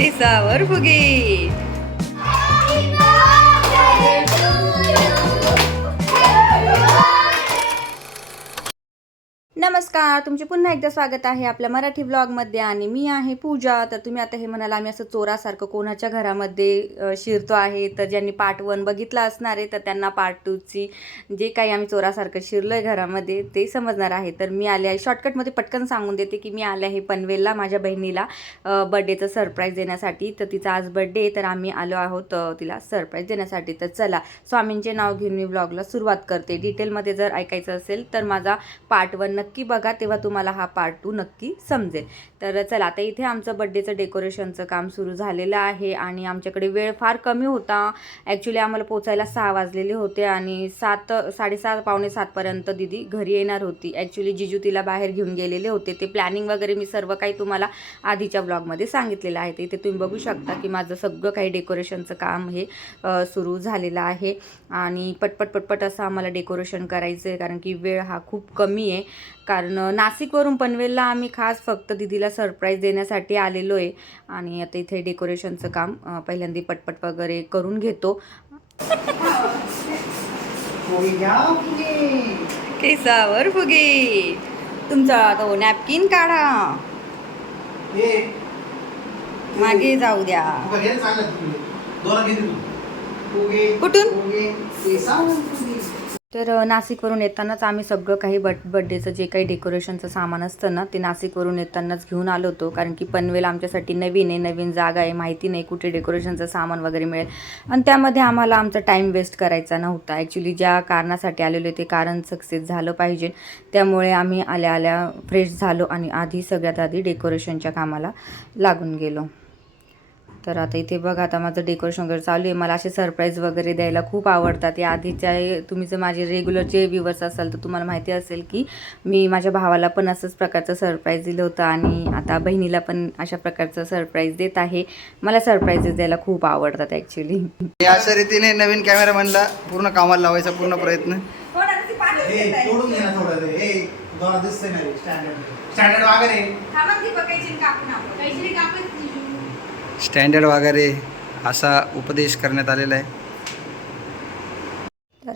केसावर फुगे नमस्कार तुमचे पुन्हा एकदा स्वागत आहे आपल्या मराठी ब्लॉगमध्ये आणि मी आहे पूजा. तर तुम्ही आता हे म्हणाला आम्ही असं चोरासारखं कोणाच्या घरामध्ये शिरतो आहे तर ज्यांनी पार्ट वन बघितलं असणार आहे तर त्यांना पार्ट टूची जे काही आम्ही चोरासारखं शिरलो आहे घरामध्ये ते समजणार आहे. तर मी आले आहे शॉर्टकटमध्ये पटकन सांगून देते की मी आले आहे पनवेलला माझ्या बहिणीला बड्डेचं सरप्राईज देण्यासाठी. तर तिचा आज बड्डे आहे तर आम्ही आलो आहोत तिला सरप्राईज देण्यासाठी. तर चला स्वामींचे नाव घेऊन मी ब्लॉगला सुरुवात करते. डिटेलमध्ये जर ऐकायचं असेल तर माझा पार्ट वन नक्की बघा तेव्हा तुम्हाला हा पार्ट टू नक्की समजेल. तर चला आता इथे आमचं बड्डेचं डेकोरेशनचं काम सुरू झालेलं आहे आणि आमच्याकडे वेळ फार कमी होता. ॲक्च्युली आम्हाला पोचायला सहा वाजलेले होते आणि सात साडेसात पावणे सातपर्यंत दिदी घरी येणार होती. ॲक्च्युली जिजू तिला बाहेर घेऊन गेलेले होते. ते प्लॅनिंग वगैरे मी सर्व काही तुम्हाला आधीच्या ब्लॉगमध्ये सांगितलेलं आहे. ते इथे तुम्ही बघू शकता की माझं सगळं काही डेकोरेशनचं काम हे सुरू झालेलं आहे. आणि पटपट पटपट असं आम्हाला डेकोरेशन करायचं आहे कारण की वेळ हा खूप कमी आहे. कारण नाशिकवरून पनवेलला आम्ही खास फक्त दिदीला सरप्राईज देण्यासाठी आलेलो आहे आणि आता इथे डेकोरेशनचं काम पहिल्यांदा पटपट वगैरे करून घेतो. केसावर फुगे. तुमचा तो नॅपकिन काढा. मागे जाऊ द्या. कुठून? तर नाशिकवरून येतानाच आम्ही सगळं काही बट बड्डेचं जे काही डेकोरेशनचं सामान असतं ना ते नाशिकवरून येतानाच घेऊन आलो होतो. कारण की पनवेल आमच्यासाठी नवीन आहे नवीन जागा आहे माहिती नाही कुठे डेकोरेशनचं सामान वगैरे मिळेल. आणि त्यामध्ये आम्हाला आमचा टाईम वेस्ट करायचा नव्हता. ॲक्च्युली ज्या कारणासाठी आलेलो ते कारण सक्सेस झालं पाहिजे. त्यामुळे आम्ही आल्या आल्या फ्रेश झालो आणि आधी सगळ्यात आधी डेकोरेशनच्या कामाला लागून गेलो. तर आता इथे बघा आता माझं डेकोरेशन वगैरे चालू आहे. मला असे सरप्राईज वगैरे द्यायला खूप आवडतात. या आधीच्या तुम्ही जर माझे रेग्युलरचे व्ह्युअर्स असाल तर तुम्हाला माहिती असेल की मी माझ्या भावाला पण असंच प्रकारचं सरप्राईज दिलं होतं आणि आता बहिणीला पण अशा प्रकारचं सरप्राईज देत आहे. मला सरप्राईजेस द्यायला खूप आवडतात ॲक्च्युली अशा रीतीने नवीन कॅमेरामॅनला पूर्ण कामाला लावायचा पूर्ण प्रयत्न. स्टँडर्ड वगैरे स्टँडर्ड वगैरे असा उपदेश करण्यात आलेला आहे.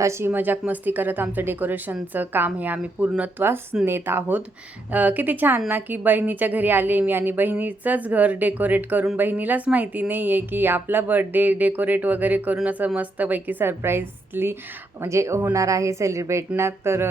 तर अशी मजाक मस्ती करत आमचं डेकोरेशनचं काम हे आम्ही पूर्णत्वास नेत आहोत. किती छान ना की बहिणीच्या घरी आले मी आणि बहिणीचंच घर डेकोरेट करून बहिणीलाच माहिती नाही आहे की आपला बर्थडे डेकोरेट वगैरे करून असं मस्तपैकी सरप्राईजली म्हणजे होणार आहे सेलिब्रेट ना. तर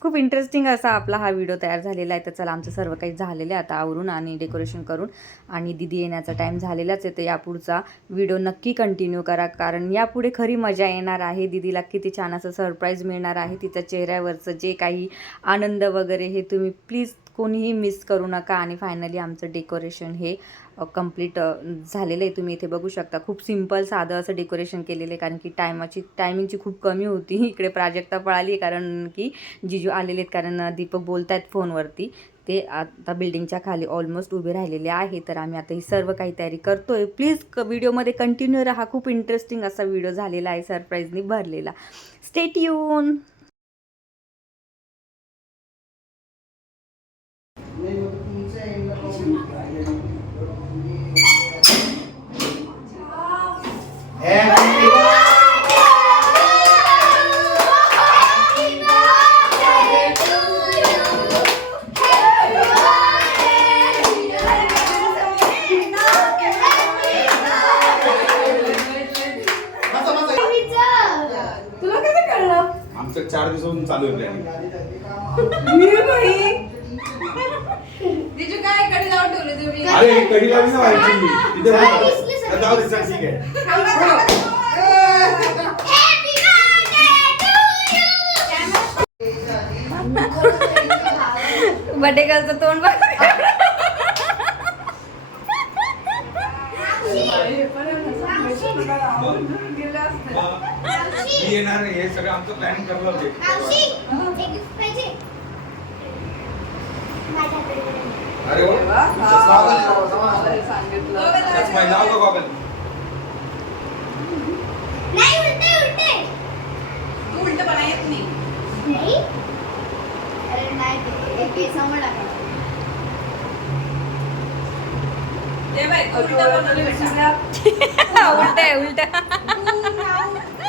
खूप इंटरेस्टिंग असा आपला हा व्हिडिओ तयार झालेला आहे. तर चला आमचं सर्व काही झालेलं आहे आता आवरून आणि डेकोरेशन करून. आणि दिदी येण्याचा टाईम झालेलाच आहे तर यापुढचा व्हिडिओ नक्की कंटिन्यू करा. कारण यापुढे खरी मजा येणार आहे. दिदीला किती छान असं सरप्राईज मिळणार आहे. तिच्या चेहऱ्यावरचं जे काही आनंद वगैरे हे तुम्ही प्लीज कोणीही मिस करू नका. आणि फायनली आमचं डेकोरेशन हे कंप्लीट झालेलं आहे. तुम्ही इथे बघू शकता. खूप सिंपल साधं असं डेकोरेशन केलेलं आहे. कारण की टायमाची टायमिंगची खूप कमी होती. इकडे प्राजक्ता पळाली कारण की जिजू आलेले आहेत. कारण दीपक बोलत आहेत फोनवरती ते आता बिल्डिंगच्या खाली ऑलमोस्ट उभे राहिलेले आहे. तर आम्ही आता ही सर्व काही तयारी करतोय. प्लीज क व्हिडिओमध्ये कंटिन्यू राहा. खूप इंटरेस्टिंग असा व्हिडिओ झालेला आहे. सरप्राईजनी भरलेला. स्टेट येऊन आमचं चार दिवसापासून चालू आहे प्लॅनिंग तिची काय कडे लावून ठेवले तुम्ही? अरे कधी लावली ना व्हायची तिथे बघ. जाऊ दे चल, ठीक आहे. बड्डे गर्लचं तोंड बघ. मी येणार नाही हे सगळं आमचं प्लॅनिंग करलं होते. अरे वा. चष्मा आहे, लाव गं गॉगल तू उलट पण येत नाही. ते बाई, उलटं बनवलं बेटा. उलट आहे उलट.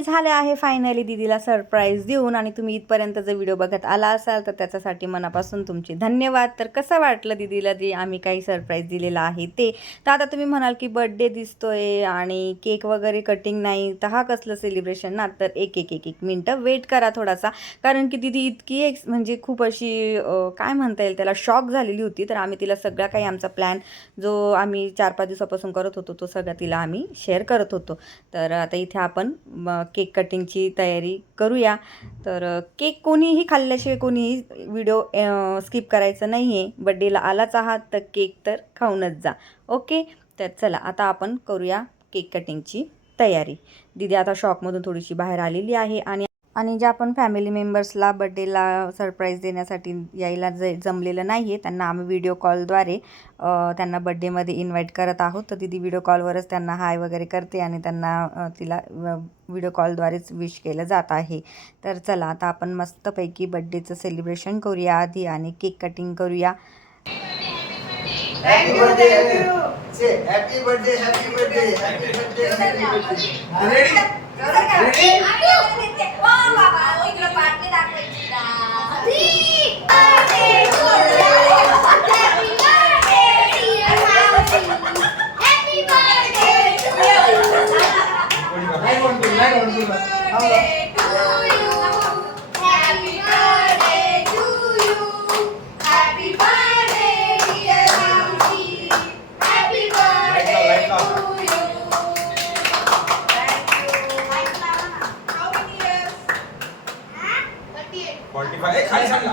झालं आहे फायनली दीदीला सरप्राईज देऊन आणि तुम्ही इथपर्यंत जर व्हिडिओ बघत आला असाल तर त्याच्यासाठी मनापासून तुमचे धन्यवाद. तर कसं वाटलं दीदीला जे आम्ही काही सरप्राईज दिलेलं आहे ते? तर आता तुम्ही म्हणाल की बड्डे दिसतोय आणि केक वगैरे कटिंग नाही तर हा कसलं सेलिब्रेशन ना? तर एक एक एक एक मिनटं वेट करा थोडासा. कारण की दीदी इतकी एक म्हणजे खूप अशी काय म्हणता येईल त्याला शॉक झालेली होती. तर आम्ही तिला सगळा काही आमचा प्लॅन जो आम्ही चार पाच दिवसापासून करत होतो तो सगळा तिला आम्ही शेअर करत होतो. तर आता इथे आपण केक कटिंगची तयारी करूया. तर केक कोणीही खाल्ल्याशिवाय कोणीही व्हिडिओ स्किप करायचं नाही आहे बड्डेला आलाच आहात तर केक तर खाऊनच जा. ओके? तर चला आता आपण करूया केक कटिंगची तयारी. दिदी आता शॉपमधून थोडीशी बाहेर आलेली आहे आणि आणि ज्या आपण फॅमिली मेंबर्सला बड्डेला सरप्राईज देण्यासाठी यायला जे जमलेलं नाही आहे त्यांना आम्ही व्हिडिओ कॉलद्वारे त्यांना बड्डेमध्ये इन्व्हाइट करत आहोत. तर दिदी व्हिडिओ कॉलवरच त्यांना हाय वगैरे करते आणि त्यांना तिला व्हिडिओ कॉलद्वारेच विश केलं जात आहे. तर चला आता आपण मस्तपैकी बड्डेचं सेलिब्रेशन करूया आधी आणि केक कटिंग करूया. Happy birthday say happy birthday happy birthday happy birthday happy birthday नाही म्हणतो नाही म्हणतो फॉर्टी फाय खाली सांगा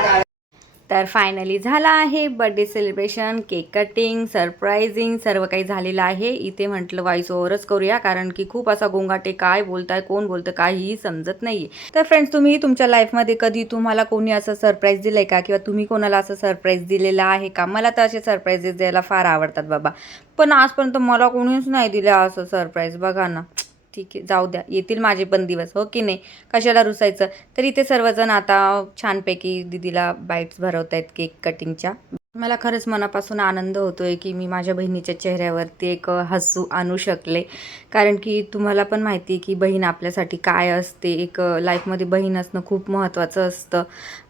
तर फायनली झाला आहे birthday celebration cake cutting surprising सर्व काही झालेलं आहे. इथे म्हटलं व्हॉइस ओव्हरच करूया कारण की खूप असा गोंगाटे काय बोलताय कोण बोलतं काहीही समजत नाही तर फ्रेंड्स तुम्ही तुमच्या लाईफमध्ये कधी तुम्हाला कोणी असं सरप्राईज दिलं आहे का? किंवा तुम्ही कोणाला असं सरप्राईज दिलेलं आहे का? मला तर असे सरप्राईजेस द्यायला फार आवडतात बाबा. पण आजपर्यंत मला कोणीच नाही दिलं असं सरप्राईज बघा ना. ठीक आहे जाऊ द्या. येतील माझे पण दिवस हो की नाही? कशाला रुसायचं? तर इथे सर्वजण आता छानपैकी दिदीला बाईट्स भरवत आहेत केक कटिंगच्या. मला खरंच मनापासून आनंद होतोय की मी माझ्या बहिणीच्या चेहऱ्यावरती एक हसू आणू शकले. कारण की तुम्हाला पण माहिती आहे की बहीण आपल्यासाठी काय असते. एक लाईफमध्ये बहीण असणं खूप महत्त्वाचं असतं.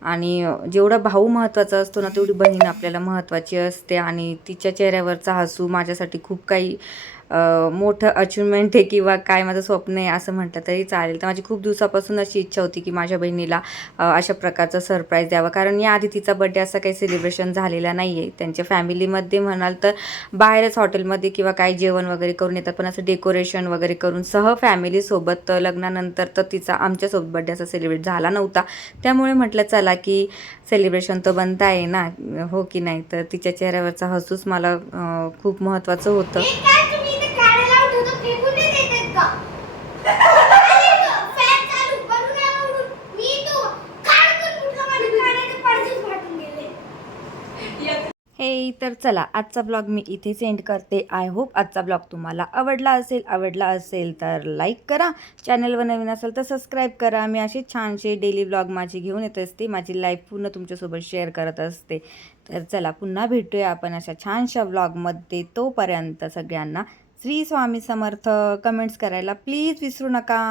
आणि जेवढा भाऊ महत्त्वाचा असतो ना तेवढी बहीण आपल्याला महत्त्वाची असते. आणि तिच्या चेहऱ्यावरचा हसू माझ्यासाठी खूप काही मोठं अचिव्हमेंट आहे किंवा काय माझं स्वप्न आहे असं म्हटलं तरी चालेल. तर माझी खूप दिवसापासून अशी इच्छा होती की माझ्या बहिणीला अशा प्रकारचं सरप्राईज द्यावं. कारण याआधी तिचा बड्डे असा काही सेलिब्रेशन झालेला नाही आहे त्यांच्या फॅमिलीमध्ये म्हणाल तर बाहेरच हॉटेलमध्ये किंवा काही जेवण वगैरे करून येतात. पण असं डेकोरेशन वगैरे करून सह फॅमिलीसोबत लग्नानंतर तर तिचा आमच्यासोबत बड्डे असा सेलिब्रेट झाला नव्हता. त्यामुळे म्हटलं चला की सेलिब्रेशन तर बनता आहे ना हो की नाही? तर तिच्या चेहऱ्यावरचा हसूच मला खूप महत्त्वाचं होतं. तर चला आजचा ब्लॉग मी इथे सेंड करते. आय होप आजचा ब्लॉग तुम्हाला आवडला असेल. आवडला असेल तर लाईक करा. चॅनलवर नवीन असेल तर सबस्क्राईब करा. मी असे छानसे डेली ब्लॉग माझी घेऊन येत असते. माझी लाईफ पूर्ण तुमच्यासोबत शेअर करत असते. तर चला पुन्हा भेटूया आपण अशा छानशा ब्लॉगमध्ये तोपर्यंत सगळ्यांना श्री स्वामी समर्थ. कमेंट्स करायला प्लीज विसरू नका.